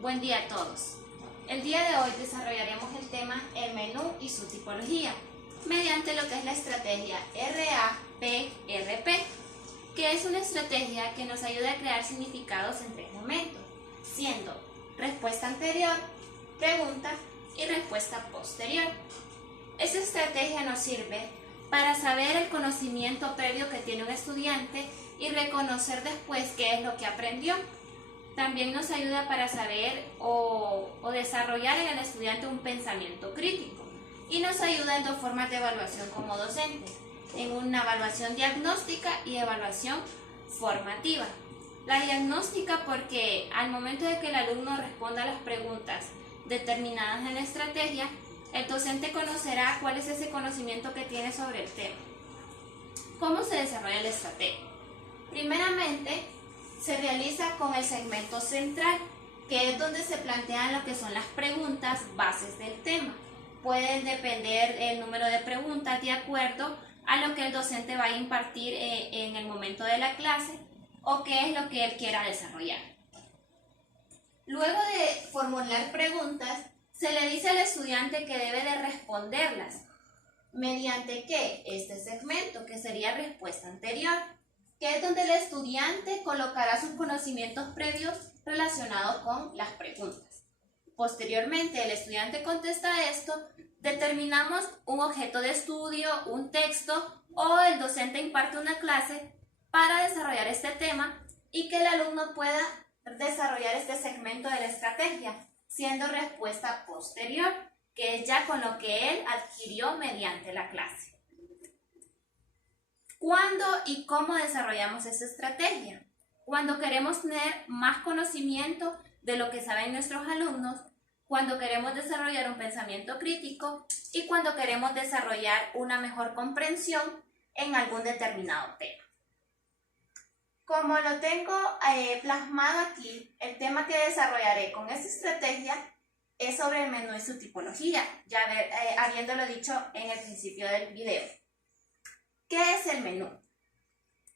Buen día a todos. El día de hoy desarrollaremos el tema el menú y su tipología mediante lo que es la estrategia RAPRP, que es una estrategia que nos ayuda a crear significados en 3 momentos, siendo respuesta anterior, pregunta y respuesta posterior. Esta estrategia nos sirve para saber el conocimiento previo que tiene un estudiante y reconocer después qué es lo que aprendió. También nos ayuda para saber o desarrollar en el estudiante un pensamiento crítico y nos ayuda en 2 formas de evaluación como docentes, en una evaluación diagnóstica y evaluación formativa. La diagnóstica porque al momento de que el alumno responda a las preguntas determinadas en la estrategia, el docente conocerá cuál es ese conocimiento que tiene sobre el tema. ¿Cómo se desarrolla la estrategia? Primeramente, se realiza con el segmento central, que es donde se plantean lo que son las preguntas bases del tema. Pueden depender el número de preguntas de acuerdo a lo que el docente va a impartir en el momento de la clase o qué es lo que él quiera desarrollar. Luego de formular preguntas, se le dice al estudiante que debe de responderlas. ¿Mediante qué? Este segmento, que sería respuesta anterior, que es donde el estudiante colocará sus conocimientos previos relacionados con las preguntas. Posteriormente, el estudiante contesta esto, determinamos un objeto de estudio, un texto o el docente imparte una clase para desarrollar este tema y que el alumno pueda desarrollar este segmento de la estrategia, siendo respuesta posterior, que es ya con lo que él adquirió mediante la clase. ¿Cuándo y cómo desarrollamos esta estrategia? Cuando queremos tener más conocimiento de lo que saben nuestros alumnos, cuando queremos desarrollar un pensamiento crítico y cuando queremos desarrollar una mejor comprensión en algún determinado tema. Como lo tengo plasmado aquí, el tema que desarrollaré con esta estrategia es sobre el menú y su tipología, ya habiéndolo dicho en el principio del video. ¿Qué es el menú?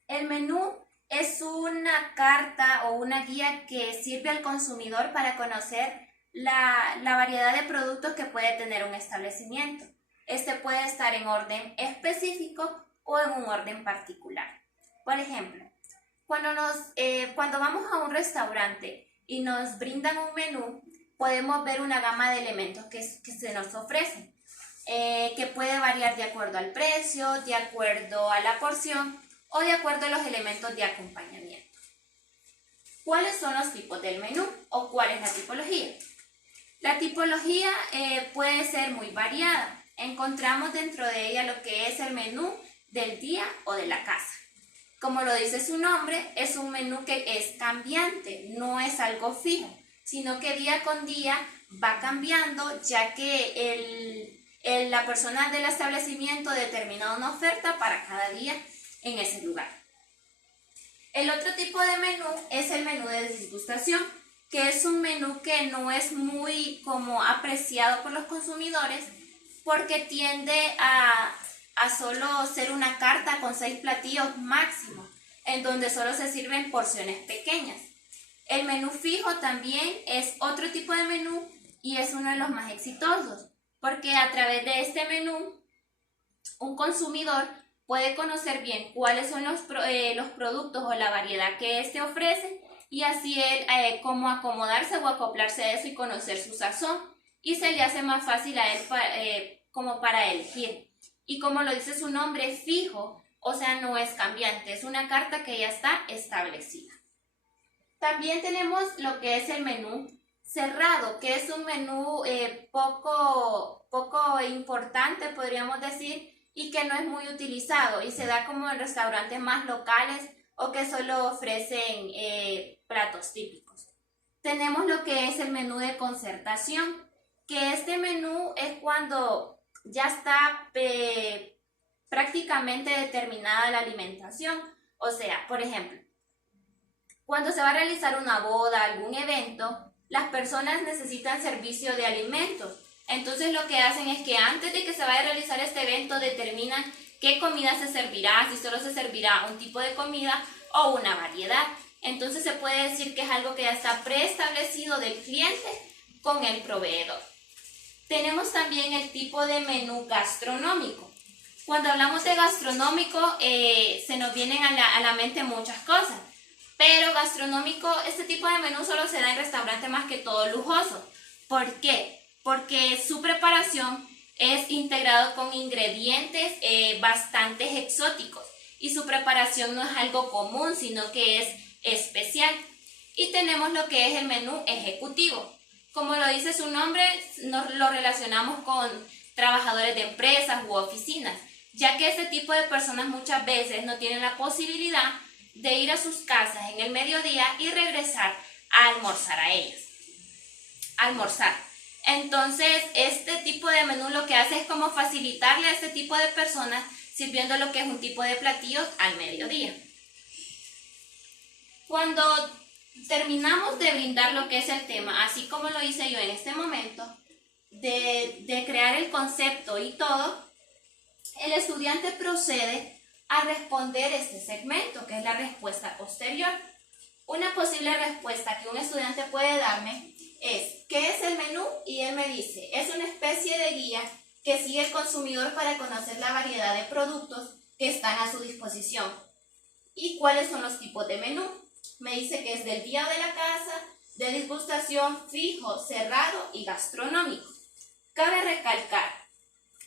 El menú es una carta o una guía que sirve al consumidor para conocer la variedad de productos que puede tener un establecimiento. Este puede estar en orden específico o en un orden particular. Por ejemplo, cuando vamos a un restaurante y nos brindan un menú, podemos ver una gama de elementos que se nos ofrecen. Que puede variar de acuerdo al precio, de acuerdo a la porción o de acuerdo a los elementos de acompañamiento. ¿Cuáles son los tipos del menú o cuál es la tipología? La tipología puede ser muy variada. Encontramos dentro de ella lo que es el menú del día o de la casa. Como lo dice su nombre, es un menú que es cambiante, no es algo fijo, sino que día con día va cambiando, ya que la persona del establecimiento determina una oferta para cada día en ese lugar. El otro tipo de menú es el menú de degustación, que es un menú que no es muy apreciado por los consumidores porque tiende a solo ser una carta con 6 platillos máximo, en donde solo se sirven porciones pequeñas. El menú fijo también es otro tipo de menú y es uno de los más exitosos, porque a través de este menú, un consumidor puede conocer bien cuáles son los productos o la variedad que éste ofrece y así él cómo acomodarse o acoplarse a eso y conocer su sazón y se le hace más fácil a él como para elegir. Y como lo dice su nombre, fijo, o sea, no es cambiante, es una carta que ya está establecida. También tenemos lo que es el menú cerrado, que es un menú poco importante, podríamos decir, y que no es muy utilizado y se da como en restaurantes más locales o que solo ofrecen platos típicos. Tenemos lo que es el menú de concertación, que este menú es cuando ya está prácticamente determinada la alimentación. O sea, por ejemplo, cuando se va a realizar una boda, algún evento, las personas necesitan servicio de alimentos. Entonces lo que hacen es que antes de que se vaya a realizar este evento determinan qué comida se servirá, si solo se servirá un tipo de comida o una variedad. Entonces se puede decir que es algo que ya está preestablecido del cliente con el proveedor. Tenemos también el tipo de menú gastronómico. Cuando hablamos de gastronómico, se nos vienen a la mente muchas cosas, pero gastronómico, este tipo de menú solo se da en restaurantes más que todo lujosos. ¿Por qué? Porque su preparación es integrado con ingredientes bastante exóticos y su preparación no es algo común, sino que es especial. Y tenemos lo que es el menú ejecutivo. Como lo dice su nombre, nos lo relacionamos con trabajadores de empresas u oficinas, ya que este tipo de personas muchas veces no tienen la posibilidad de ir a sus casas en el mediodía y regresar a almorzar a ellas. Entonces, este tipo de menú lo que hace es como facilitarle a este tipo de personas sirviendo lo que es un tipo de platillos al mediodía. Cuando terminamos de brindar lo que es el tema, así como lo hice yo en este momento, de crear el concepto y todo, el estudiante procede a responder este segmento, que es la respuesta posterior. Una posible respuesta que un estudiante puede darme es, ¿qué es el menú? Y él me dice, es una especie de guía que sigue el consumidor para conocer la variedad de productos que están a su disposición. ¿Y cuáles son los tipos de menú? Me dice que es del día de la casa, de disgustación, fijo, cerrado y gastronómico. Cabe recalcar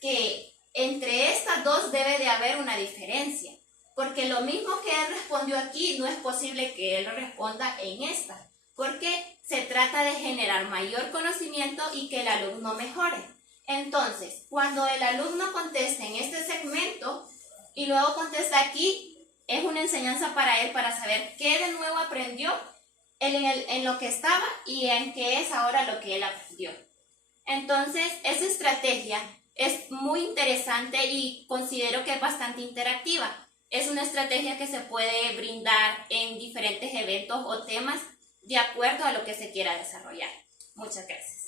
que entre estas dos debe de haber una diferencia, porque lo mismo que él respondió aquí no es posible que él lo responda en esta, porque se trata de generar mayor conocimiento y que el alumno mejore. Entonces, cuando el alumno conteste en este segmento y luego contesta aquí, es una enseñanza para él para saber qué de nuevo aprendió en lo que estaba y en qué es ahora lo que él aprendió. Entonces, esa estrategia es muy interesante y considero que es bastante interactiva. Es una estrategia que se puede brindar en diferentes eventos o temas de acuerdo a lo que se quiera desarrollar. Muchas gracias.